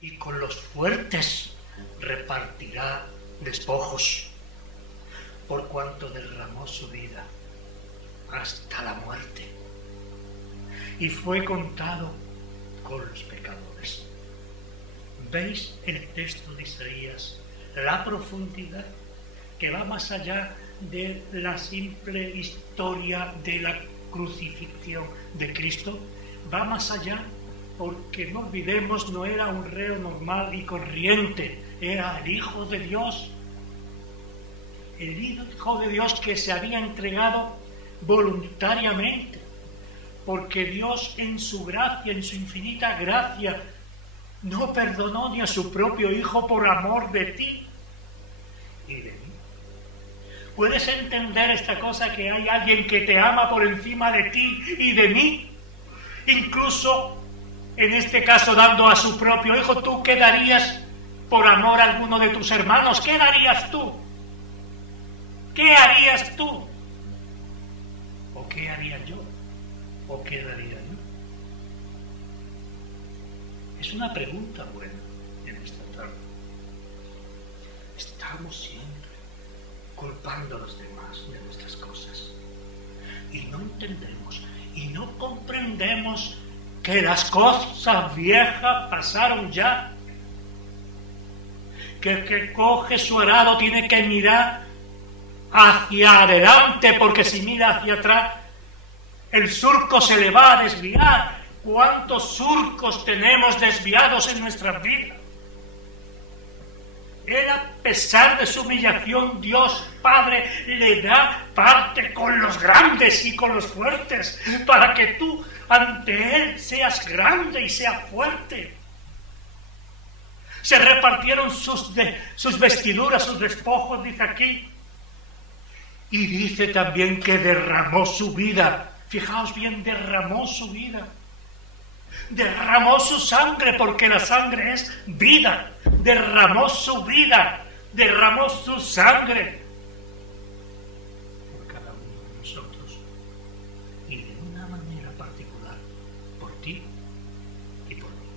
y con los fuertes repartirá despojos, por cuanto derramó su vida hasta la muerte y fue contado con los pecadores. ¿Veis el texto de Isaías? La profundidad que va más allá de la simple historia de la crucifixión de Cristo, va más allá porque no olvidemos, no era un reo normal y corriente, era el Hijo de Dios, el Hijo de Dios que se había entregado voluntariamente, porque Dios en su gracia, en su infinita gracia, no perdonó ni a su propio Hijo por amor de ti y de mí. ¿Puedes entender esta cosa, que hay alguien que te ama por encima de ti y de mí? Incluso, en este caso, dando a su propio Hijo. ¿Tú qué darías por amor a alguno de tus hermanos? ¿Qué darías tú? ¿Qué harías tú? ¿O qué haría yo? ¿O qué daría yo? Es una pregunta buena en esta tarde. Estamos siempre culpando a los demás de nuestras cosas y no entendemos y no comprendemos que las cosas viejas pasaron ya, que el que coge su arado tiene que mirar hacia adelante, porque si mira hacia atrás el surco se le va a desviar. ¿Cuántos surcos tenemos desviados en nuestras vidas? Él, a pesar de su humillación, Dios Padre le da parte con los grandes y con los fuertes, para que tú ante Él seas grande y seas fuerte. Se repartieron sus vestiduras, sus despojos, dice aquí, y dice también que derramó su vida. Fijaos bien, derramó su vida. Derramó su sangre, porque la sangre es vida. Derramó su vida, derramó su sangre por cada uno de nosotros, y de una manera particular por ti y por mí.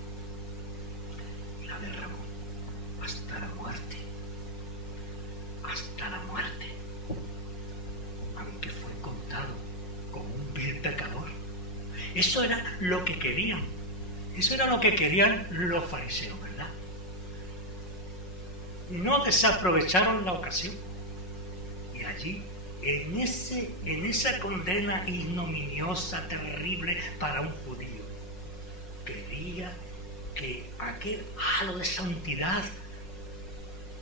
La derramó hasta la muerte, hasta la muerte, aunque fue contado como un vil pecador. Eso era lo que querían. Eso era lo que querían los fariseos, ¿verdad? No desaprovecharon la ocasión. Y allí, en esa condena ignominiosa, terrible para un judío, quería que aquel halo de santidad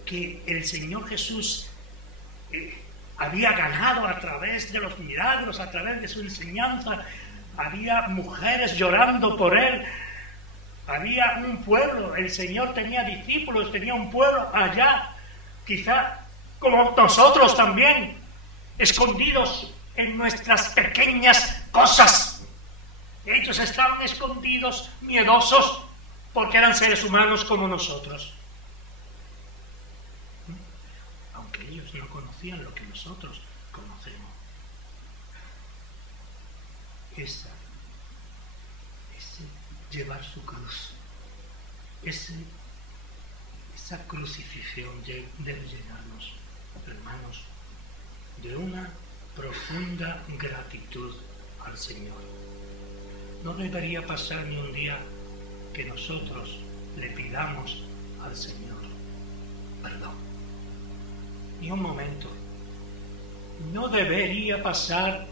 que el Señor Jesús había ganado a través de los milagros, a través de su enseñanza, había mujeres llorando por él. Había un pueblo, el Señor tenía discípulos, tenía un pueblo allá, quizá como nosotros también, escondidos en nuestras pequeñas cosas. Ellos estaban escondidos, miedosos, porque eran seres humanos como nosotros. Aunque ellos no conocían lo que nosotros conocemos. Ese llevar su cruz, esa crucifixión debe llenarnos, hermanos, de una profunda gratitud al Señor. No debería pasar ni un día que nosotros le pidamos al Señor perdón. Ni un momento. No debería pasar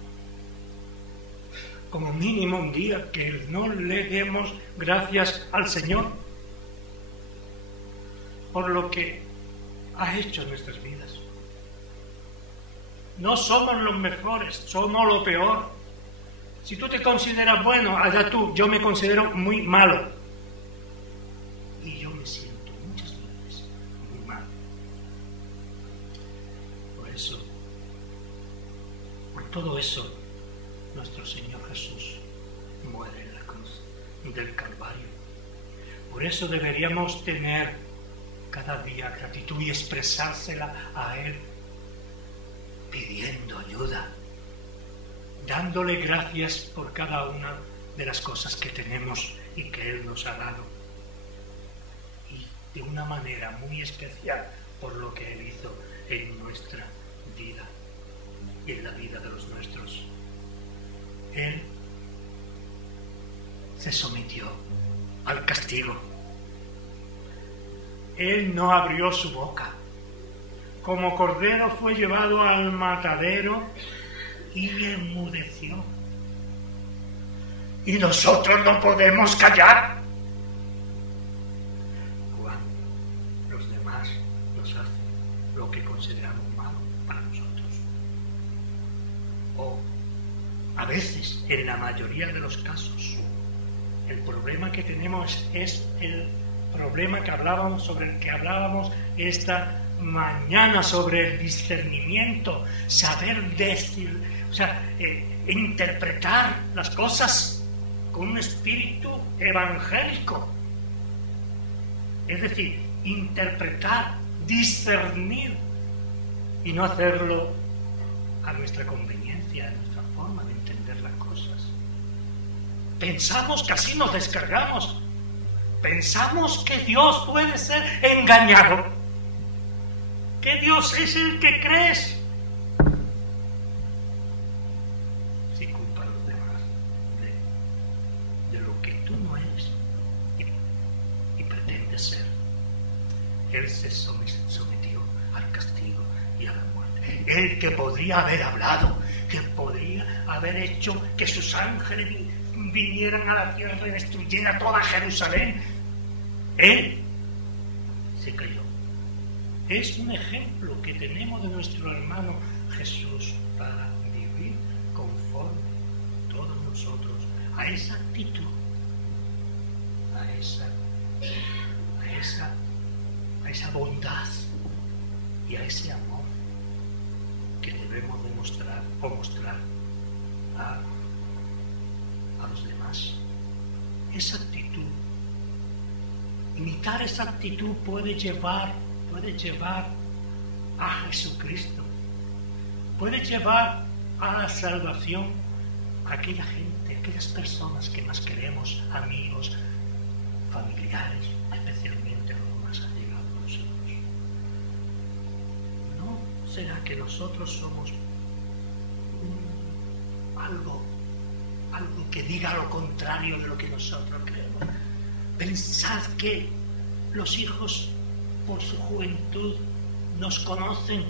como mínimo un día que no le demos gracias al Señor por lo que ha hecho en nuestras vidas. No somos los mejores, somos lo peor. Si tú te consideras bueno, allá tú, yo me considero muy malo. Y yo me siento muchas veces muy mal. Por todo eso, nuestro Señor Jesús muere en la cruz del Calvario. Por eso deberíamos tener cada día gratitud y expresársela a Él, pidiendo ayuda, dándole gracias por cada una de las cosas que tenemos y que Él nos ha dado. de una manera muy especial por lo que Él hizo en nuestra vida y en la vida de los nuestros. Él se sometió al castigo. Él no abrió su boca. Como cordero fue llevado al matadero y enmudeció. Y nosotros no podemos callar. Cuando los demás nos hacen lo que consideramos malo para nosotros. O a veces, en la mayoría de los casos, el problema que tenemos es el problema sobre el que hablábamos esta mañana, sobre el discernimiento, saber decir, interpretar las cosas con un espíritu evangélico. Es decir, interpretar, discernir y no hacerlo a nuestra conveniencia, a nuestra forma de entender las cosas. Pensamos que así nos descargamos. Pensamos que Dios puede ser engañado, que Dios es el que crees. Si culpa a los demás de lo que tú no eres y pretendes ser. Él se sometió al castigo y a la muerte. Él que podría haber hablado, que podría haber hecho que sus ángeles vinieran a la tierra y destruyeran toda Jerusalén. Él se cayó. Es un ejemplo que tenemos de nuestro hermano Jesús para vivir conforme todos nosotros a esa actitud, a esa bondad y a ese amor que debemos demostrar o mostrar a los demás. Esa actitud, imitar esa actitud puede llevar a Jesucristo, puede llevar a la salvación a aquella gente, a aquellas personas que más queremos, amigos, familiares, especialmente a los más allegados a nosotros. ¿No será que nosotros somos algo que diga lo contrario de lo que nosotros creemos? Pensad que los hijos, por su juventud, nos conocen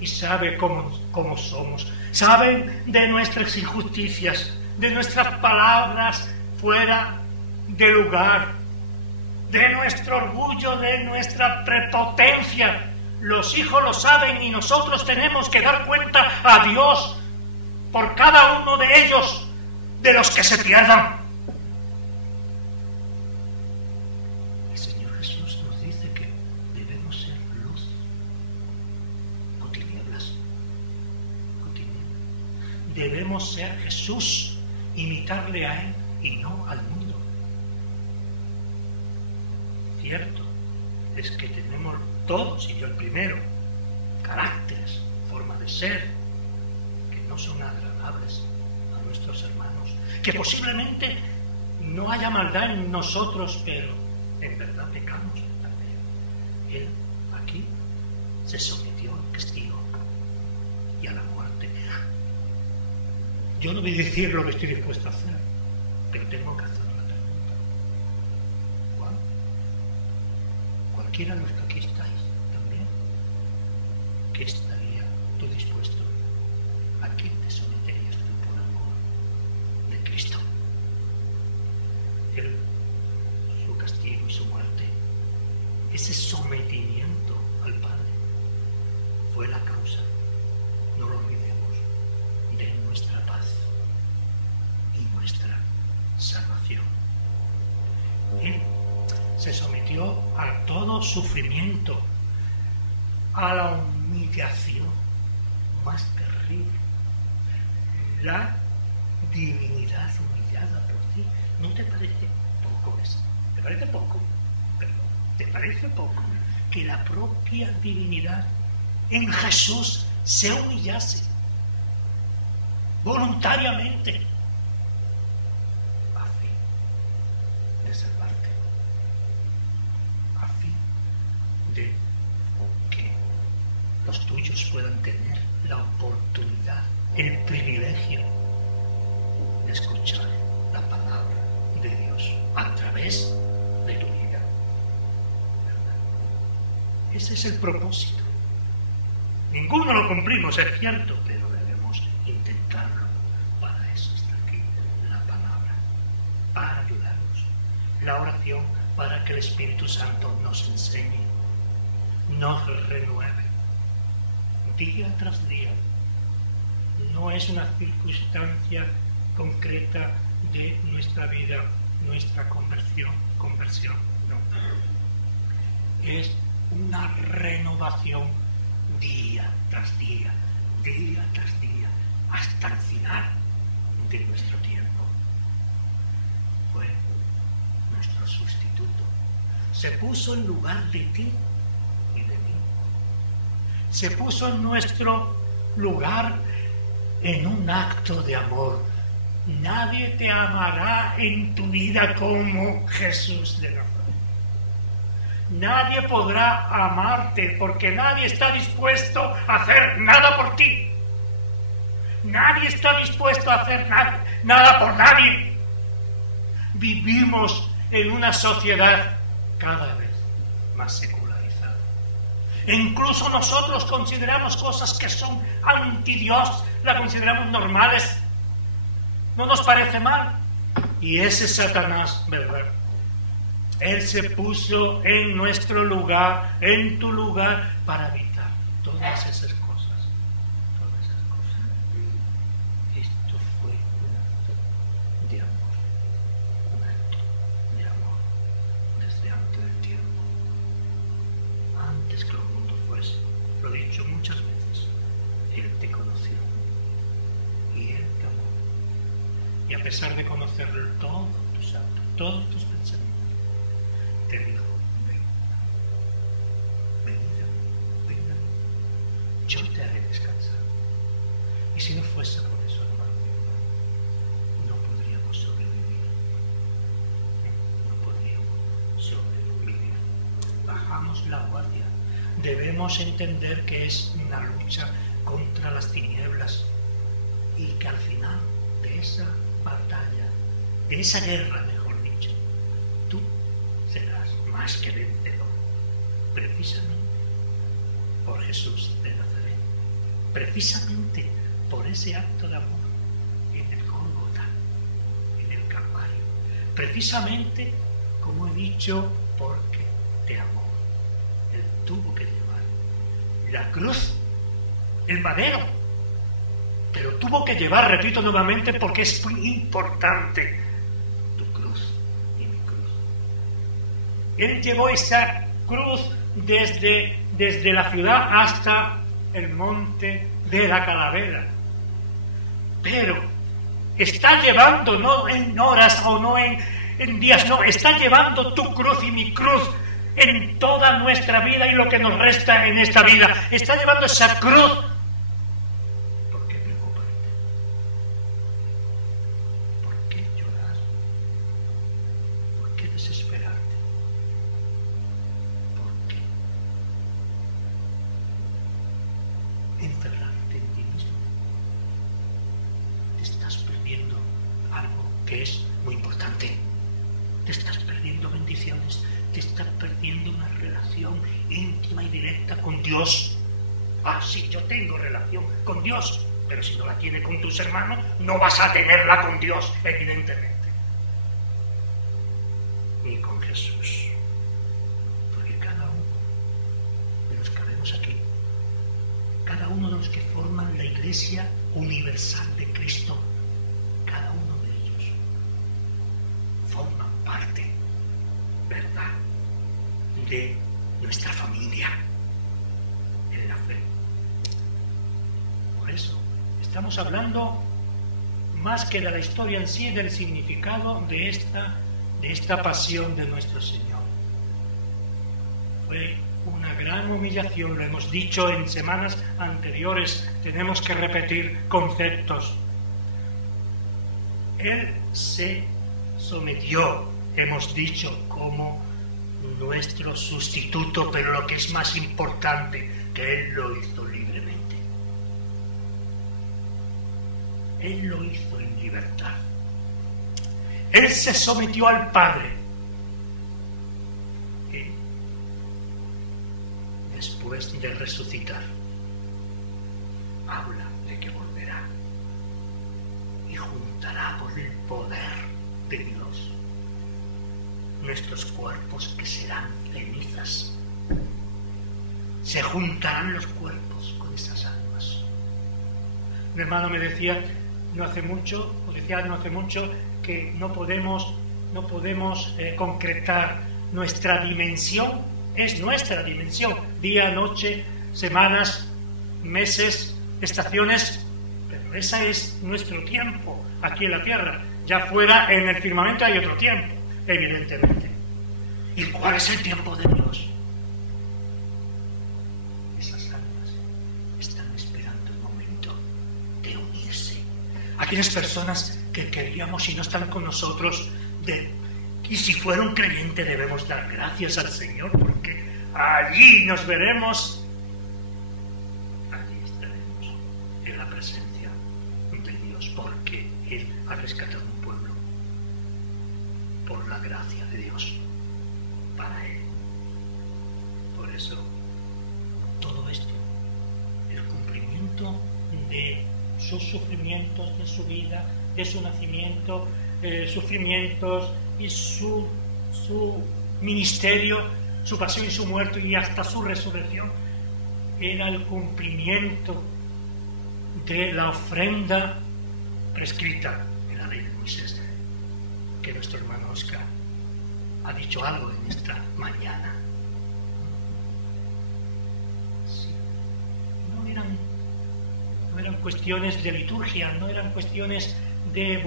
y saben cómo somos. Saben de nuestras injusticias, de nuestras palabras fuera de lugar, de nuestro orgullo, de nuestra prepotencia. Los hijos lo saben y nosotros tenemos que dar cuenta a Dios por cada uno de ellos, de los que se pierdan. El Señor Jesús nos dice que debemos ser luz, no tinieblas, no tinieblas. Debemos ser Jesús, imitarle a Él y no al mundo. Cierto es que tenemos todos, y yo el primero, caracteres, forma de ser, que no son agradables a nuestros hermanos, que posiblemente no haya maldad en nosotros, pero en verdad pecamos también. Él aquí se sometió al castigo y a la muerte. Yo no voy a decir lo que estoy dispuesto a hacer, pero tengo que hacer una pregunta. ¿Cuál? Cualquiera de los que aquí estáis también, ¿qué estaría tú dispuesto? ¿A quién te someterías tú por amor de Cristo? Él, su castigo y su muerte, ese sometimiento al Padre, fue la causa, no lo olvidemos, de nuestra paz y nuestra salvación. Él se sometió a todo sufrimiento, a la humillación más terrible, la divinidad humillada por ti. ¿No te parece poco eso? ¿Te parece poco? Perdón, ¿te parece poco que la propia divinidad en Jesús se humillase voluntariamente a fin de salvarte, a fin los tuyos puedan tener la oportunidad, el privilegio de escuchar la palabra de Dios a través de tu vida. Ese es el propósito. Ninguno lo cumplimos, es cierto, pero debemos intentarlo. Para eso está aquí la palabra, para ayudarnos. La oración para que el Espíritu Santo nos enseñe, nos renueve, día tras día. No es una circunstancia concreta de nuestra vida, nuestra conversión, no. Es una renovación día tras día, hasta el final de nuestro tiempo. Fue nuestro sustituto. Se puso en lugar de ti y de mí. Se puso en nuestro lugar en un acto de amor. Nadie te amará en tu vida como Jesús de Nazaret. Nadie podrá amarte porque nadie está dispuesto a hacer nada por ti. Nadie está dispuesto a hacer nada por nadie. Vivimos en una sociedad cada vez más secularizada. E incluso nosotros consideramos cosas que son anti-Dios, las consideramos normales. No nos parece mal. Y ese es Satanás, ¿verdad? Él se puso en nuestro lugar, en tu lugar, para evitar todas esas cosas. Esto fue un acto de amor. Un acto de amor desde antes del tiempo. Antes que el mundo fuese. Lo he dicho muchas veces. Él te conoció. Y Él te amó. Y a pesar de conocerlo todos tus actos, todos tus pensamientos, te dijo, venga, yo te haré descansar. Y si no fuese por eso, hermano, no podríamos sobrevivir. No podríamos sobrevivir. Bajamos la guardia. Debemos entender que es una lucha contra las tinieblas y que al final de esa batalla, de esa guerra, mejor dicho, tú serás más que vencedor, precisamente por Jesús de Nazaret, precisamente por ese acto de amor en el Gólgota, en el Calvario, precisamente, como he dicho, porque te amó. Él tuvo que llevar la cruz, el madero, pero tuvo que llevar, repito nuevamente, porque es muy importante, tu cruz y mi cruz. Él llevó esa cruz desde la ciudad hasta el monte de la Calavera. Pero está llevando, no en horas o no en días, no, está llevando tu cruz y mi cruz en toda nuestra vida y lo que nos resta en esta vida. Está llevando esa cruz. ¿Por qué preocuparte? ¿Por qué llorar? ¿Por qué desesperarte? ¿Por qué encerrarte en ti mismo? Te estás perdiendo algo que es muy importante. Te estás perdiendo bendiciones. Te estás perdiendo una relación íntima y directa con Dios. Ah, sí, yo tengo relación con Dios, pero si no la tienes con tus hermanos, no vas a tenerla con Dios, evidentemente. Ni con Jesús. Porque cada uno de los que vemos aquí, cada uno de los que forman la Iglesia universal de Cristo, cada uno de ellos forman parte, ¿verdad?, de nuestra familia en la fe. Por eso estamos hablando más que de la historia en sí, del significado de esta pasión de nuestro Señor. Fue una gran humillación, lo hemos dicho en semanas anteriores, tenemos que repetir conceptos. Él se sometió, hemos dicho, como nuestro sustituto, pero lo que es más importante, que Él lo hizo libremente. Él lo hizo en libertad. Él se sometió al Padre. Él, después de resucitar, habla de que volverá y juntará por el poder de Dios nuestros cuerpos que serán cenizas. Se juntarán los cuerpos con esas almas. Un hermano me decía no hace mucho que no podemos concretar nuestra dimensión. Es nuestra dimensión, día, noche, semanas, meses, estaciones, pero ese es nuestro tiempo aquí en la tierra. Ya fuera en el firmamento hay otro tiempo, evidentemente. ¿Y cuál es el tiempo de Dios? Esas almas están esperando el momento de unirse. Aquellas personas que queríamos y no están con nosotros, y si fuera un creyente debemos dar gracias al Señor, porque allí nos veremos, allí estaremos en la presencia de Dios, porque Él ha rescatado un pueblo por la gracia de Dios para Él. Por eso todo esto, el cumplimiento de sus sufrimientos, de su vida, de su nacimiento, sufrimientos y su ministerio, su pasión y su muerte y hasta su resurrección, era el cumplimiento de la ofrenda prescrita en la ley de Moisés, que nuestro hermano Oscar ha dicho algo en esta mañana. Sí. No eran cuestiones de liturgia, no eran cuestiones de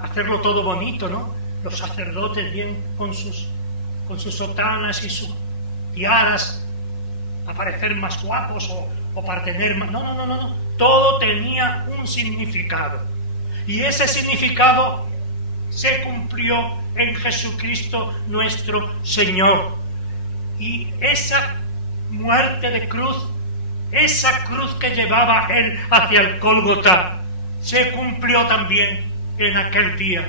hacerlo todo bonito, ¿no? Los sacerdotes bien con sus sotanas y sus tiaras, a parecer más guapos o para tener más... No. Todo tenía un significado. Y ese significado se cumplió en Jesucristo nuestro Señor. Y esa muerte de cruz, esa cruz que llevaba Él hacia el Gólgota, se cumplió también en aquel día.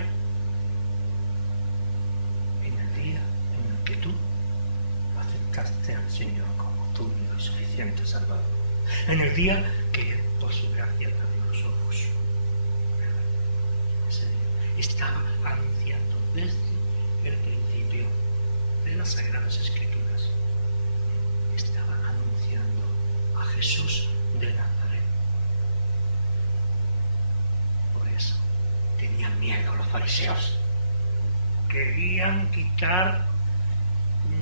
En el día en el que tú aceptaste al Señor como tu único y suficiente Salvador. En el día que Él, por su gracia, te abrió los ojos. Ese día estaba anunciando desde el principio de las Sagradas Escrituras. Estaba anunciando a Jesús de Nazaret. Por eso tenían miedo los fariseos. Querían quitar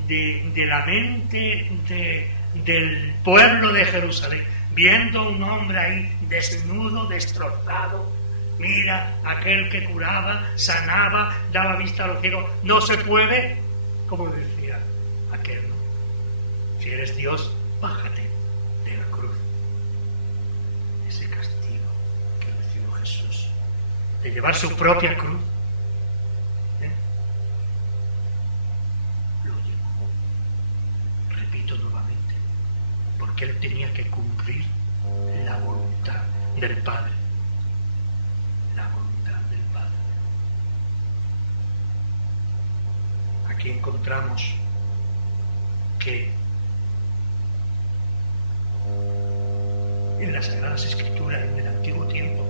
de la mente del pueblo de Jerusalén, viendo un hombre ahí desnudo, destrozado. Mira, aquel que curaba, sanaba, daba vista a los ciegos. No se puede, como decía aquel, ¿no? Si eres Dios, bájate de la cruz. Ese castigo que recibió Jesús, de llevar su propia cruz, lo llevó. Repito nuevamente, porque Él tenía que cumplir la voluntad del Padre. La voluntad del Padre. Aquí encontramos que en las Sagradas Escrituras, en el Antiguo Tiempo,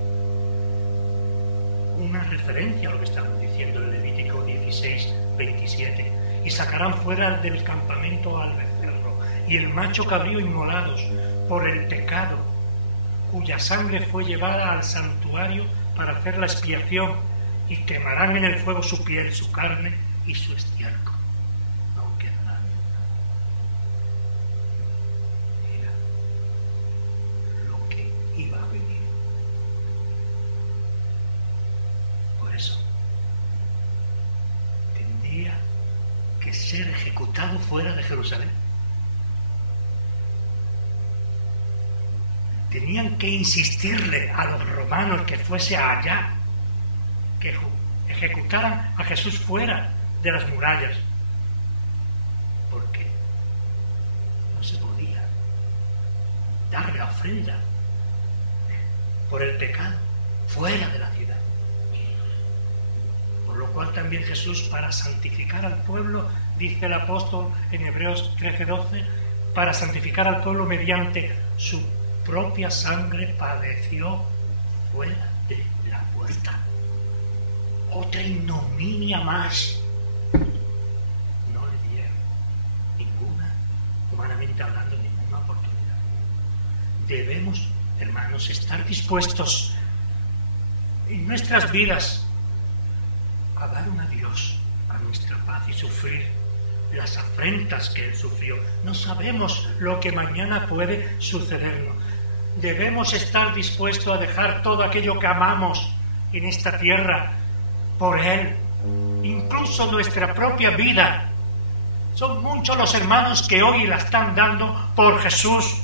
una referencia a lo que estamos diciendo en Levítico 16, 27, y sacarán fuera del campamento al becerro y el macho cabrío inmolados por el pecado, cuya sangre fue llevada al santuario para hacer la expiación, y quemarán en el fuego su piel, su carne y su estiércol. No quedará nada. Era lo que iba a venir. Por eso tendría que ser ejecutado fuera de Jerusalén. Tenían que insistirle a los romanos que fuese allá, que ejecutaran a Jesús fuera de las murallas, porque no se podía. dar la ofrenda por el pecado fuera de la ciudad. Por lo cual también Jesús, para santificar al pueblo, dice el apóstol en Hebreos 13:12, para santificar al pueblo mediante su propia sangre padeció fuera de la puerta. Otra ignominia más. No le dieron ninguna, humanamente hablando, ninguna oportunidad. Debemos, hermanos, estar dispuestos en nuestras vidas a dar un adiós a nuestra paz y sufrir las afrentas que Él sufrió. No sabemos lo que mañana puede sucedernos. Debemos estar dispuestos a dejar todo aquello que amamos en esta tierra por Él, incluso nuestra propia vida. Son muchos los hermanos que hoy la están dando por Jesús.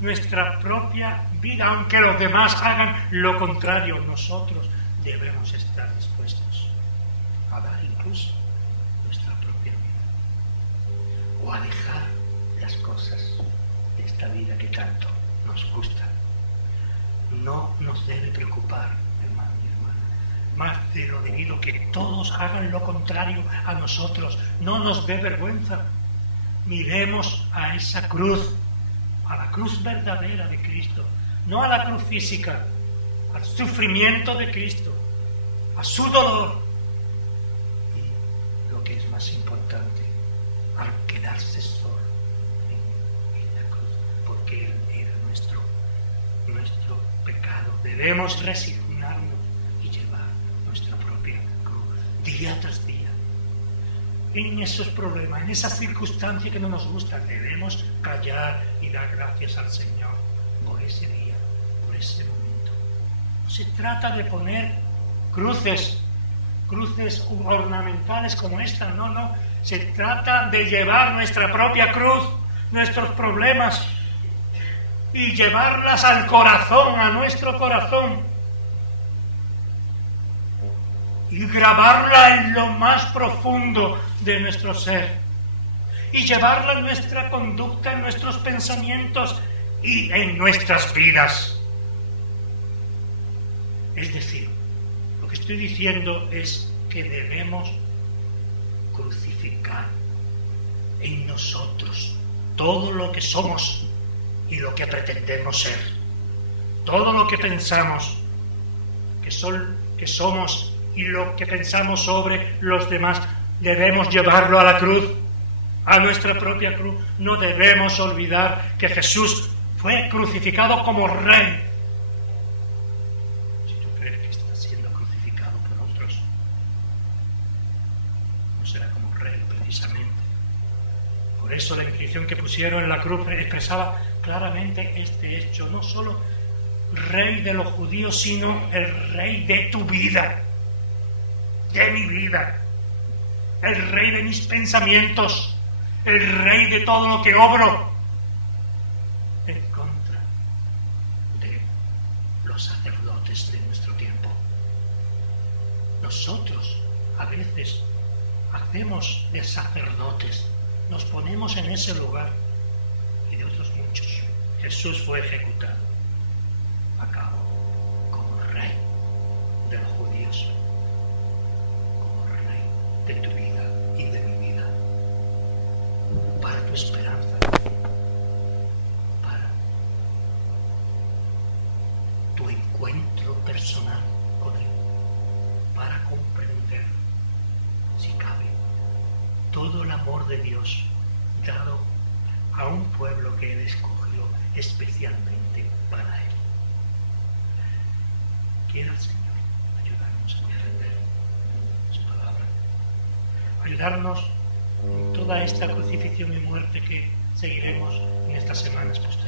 Nuestra propia vida, aunque los demás hagan lo contrario, nosotros debemos estar dispuestos a dar incluso nuestra propia vida, o a dejar las cosas de esta vida que tanto nos gusta. No nos debe preocupar, hermano y hermana, más de lo debido que todos hagan lo contrario a nosotros. No nos dé vergüenza. Miremos a esa cruz, a la cruz verdadera de Cristo, no a la cruz física, al sufrimiento de Cristo, a su dolor y, lo que es más importante, al quedarse solo en la cruz, porque Él era nuestro pecado. Debemos resignarnos y llevar nuestra propia cruz día tras día. En esos problemas, en esas circunstancias que no nos gustan, debemos callar y dar gracias al Señor por ese día, por ese momento. No se trata de poner cruces ornamentales como esta, no. Se trata de llevar nuestra propia cruz, nuestros problemas, y llevarlas al corazón, a nuestro corazón, y grabarla en lo más profundo de nuestro ser, y llevarla en nuestra conducta, en nuestros pensamientos y en nuestras vidas. Es decir, lo que estoy diciendo es que debemos crucificar en nosotros todo lo que somos y lo que pretendemos ser, todo lo que pensamos que somos y lo que pensamos sobre los demás. Debemos llevarlo a la cruz, a nuestra propia cruz. No debemos olvidar que Jesús fue crucificado como Rey. Si tú crees que estás siendo crucificado por otros, no será como Rey precisamente. Por eso la inscripción que pusieron en la cruz expresaba claramente este hecho: no solo Rey de los judíos, sino el Rey de tu vida, de mi vida, el Rey de mis pensamientos, el Rey de todo lo que obro, en contra de los sacerdotes de nuestro tiempo. Nosotros a veces hacemos de sacerdotes, nos ponemos en ese lugar, y de otros muchos. Jesús fue ejecutado a cabo como Rey de los judíos, de tu vida y de mi vida, para tu esperanza, para tu encuentro personal con Él, para comprender, si cabe, todo el amor de Dios dado a un pueblo que Él escogió especialmente para Él. Quiera el Señor ayudarnos a comprender su palabra, ayudarnos en toda esta crucifixión y muerte que seguiremos en estas semanas posteriores.